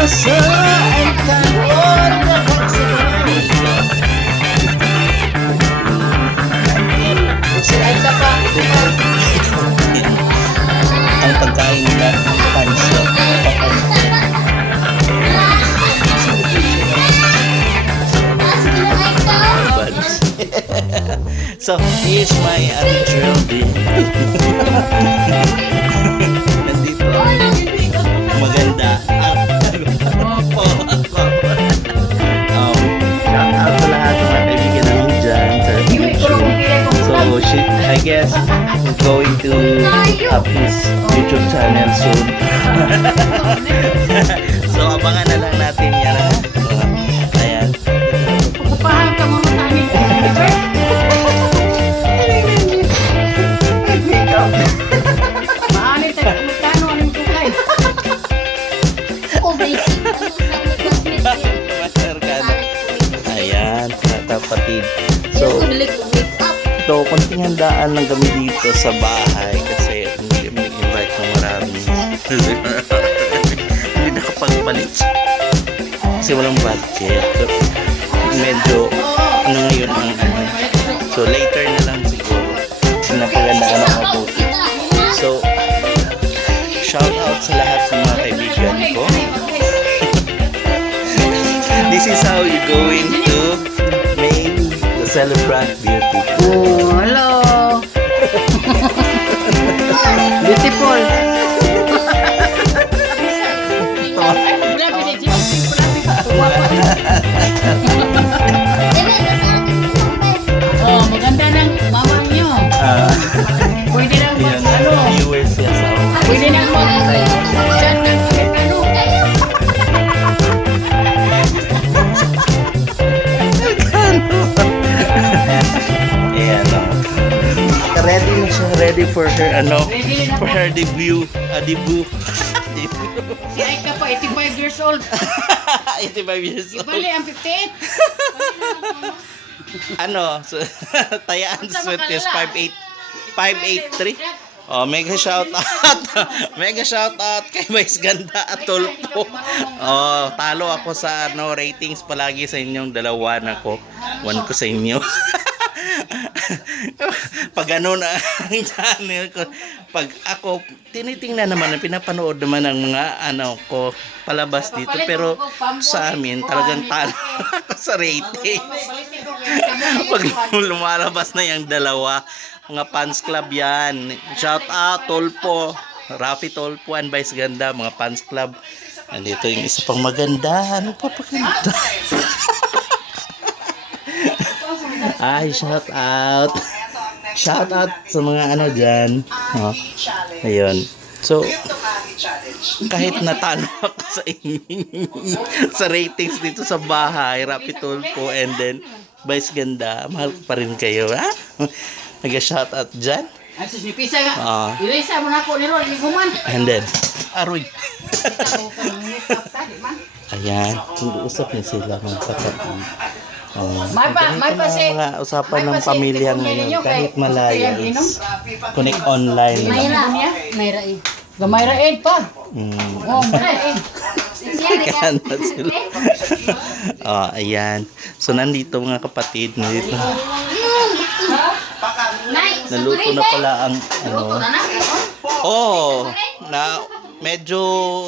basa ang kahon na ang pagkain nila pansyo. So, here's my Trilby. Nandito. Maganda. Shout out sa lahat ng mga kaibigan namin dyan sa YouTube. So, I guess we're going to up his YouTube channel soon. So, abangan na lang natin yan. Ayan. Pahal ka muna sa amin. Maalit tayo kumutano ang kulay. Ayan, kapatid. So, ito, konting handaan lang kami dito sa bahay kasi hindi kami invite ng marami. Hindi nakapagbalik kasi walang budget. So, medyo, ano ngayon ang so, later na lang siguro. Napagandaan ang mabuti. So, shout out sa lahat sa mga kaibigan ko. This is how you're going to make the celebrant beautiful. Oh, hello. Beautiful. Oh, maganda ng mama niyo. Pwede nang mag, ano, Viewers, yes. pwede nang mag-chat ng Amerikano. Ayan, ready na siya, ready for her, Ready na for po. her debut, debut. Si Aika pa, 85 years old. 85 years old. Ibali ang 58. So, Tayaan Unsa Sweet is makalala? 583. Oh, mega shout out. Mega shout out kay Vice Ganda at Tulpo. Oh, talo ako sa ratings palagi sa inyong dalawa nako. One ko sa inyo. Pag ano na ang channel ko, pag ako tinitingnan naman, pinapanood naman ang mga ko palabas dito, pero sa amin talagang talo sa rating. Pag lumalabas na yung dalawa, mga fans club yan. Shout out Tolpo, Rafi Tolpo and Vice Ganda, mga fans club. Nandito yung isa pang maganda. Ano pa paganda? Ay, shout out. Shout out sa mga dyan. Oh, ayun. So, kahit natalo ako sa sa ratings dito sa bahay, Rapi Tulpo and then Vice Ganda, mahal ko pa rin kayo, ha? Nag-shout out dyan. Ay, susipisa nga. Irisa mo na ako ni Rol, iguman. And then, aroy. Ayan, usap niya sila ng kapatid. May pa si mga usapan ng pamilya ngayon, kahit malayo, connect online. Mayra niya. Mayra eh. Gamayra Ed pa. Oh, Mayra Ed. Kaya na sila. Ayan. So, nandito mga kapatid. Nandito. Naluto na pala ang na medyo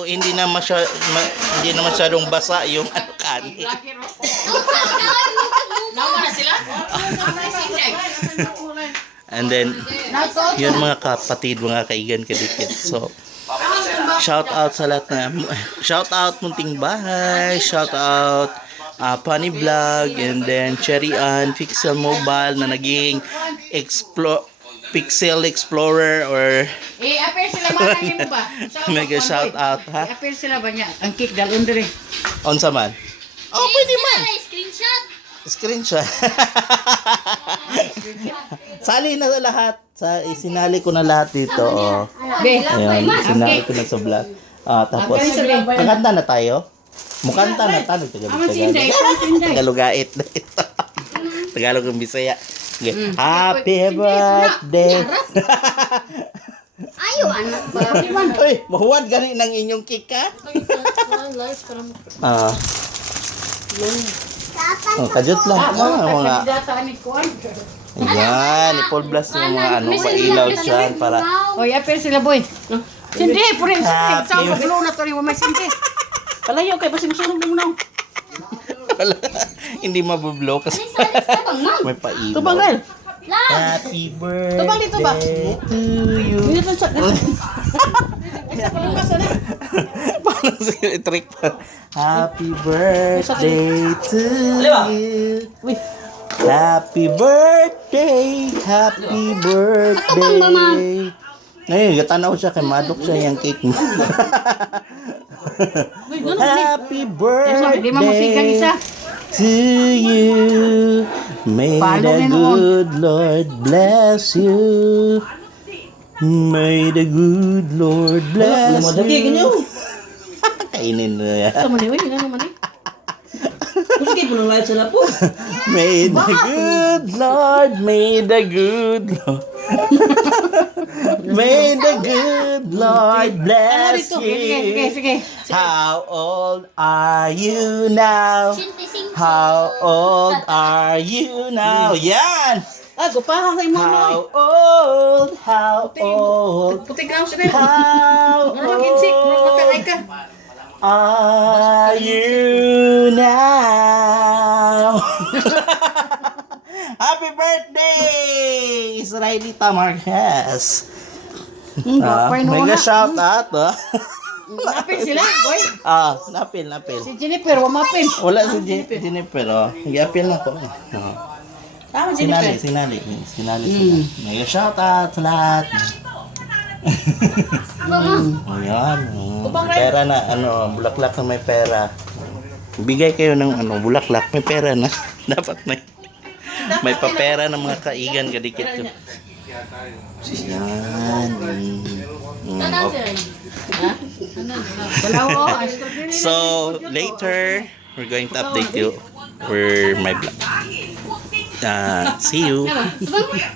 hindi na masyadong basa yung kanin. And then, yun mga kapatid, mga kaigan kadikit. So, shout out sa lahat na, shout out Munting Bahay, shout out Funny Vlog, and then Cherry Ann, Pixel Mobile na naging Pixel Explorer or appear sila ba nyo ba? mega shout out, ha? Appear sila ba niya? Ang cake dalon dire. Onsa man? Oh, pwede man. Screenshot. Screenshot. Sali na sa lahat. Isinali ko na lahat dito. Oh. Be, Ayan, sinali ko na sa vlog. Tapos, kakanta na tayo. Mukanta na tayo. Tagalogait na ito. Tagalog ang Bisaya. Okay. Happy birthday. Ayo, anak ba? Uy, mahuwad gani ng inyong cake ha? Ah. Oh, kajut lang. Mga Data ni Kuan. Ayan, i-full blast yung mga ano, pailaw dyan para O, yapir sila, boy. Sindi, purin sindi. Happy- Sa pagluto na to ni Mamay Sindi. Palayo kay basi musunog ng nang. wala, hindi mabublow kasi may pailaw. Tubang gal. Happy birthday Tubang dito ba? to you. Dito sa. Isa pa lang kasi na. Paano siya i-trick pa? Happy birthday to you. Uy. Happy birthday, happy birthday. Ngayon, gatanaw siya kay Madok siya yung cake mo. Happy Di mo musikan isa. birthday to you. May Paano the yun, noon? good Lord bless you. May the good Lord bless you. Kainin mo yan. Sa mani, uy, ano mani? Sige, puno light sila po. May the good Lord, may the good Lord. May the good Lord bless Sige, sige. you. How old are you now? How old are you now? Yan! Ah, gupahan sa imo no. How old Putik na ako sila. how Ano maginsik? Matangay ka. are you now? Happy birthday! Israelita Marquez. Mega shout out, Napin sila, boy. napil. Si Jennifer, wamapin. Wala si Jennifer, Nag-apil na ko. Tama, Jennifer. Sinali. Mega shout out sa lahat. Ayan. May pera na, bulaklak na may pera. Bigay kayo ng bulaklak, may pera na. Dapat may papera ng mga kaigan kadikit ko. Yan. So, later, we're going to update you for my vlog. See you.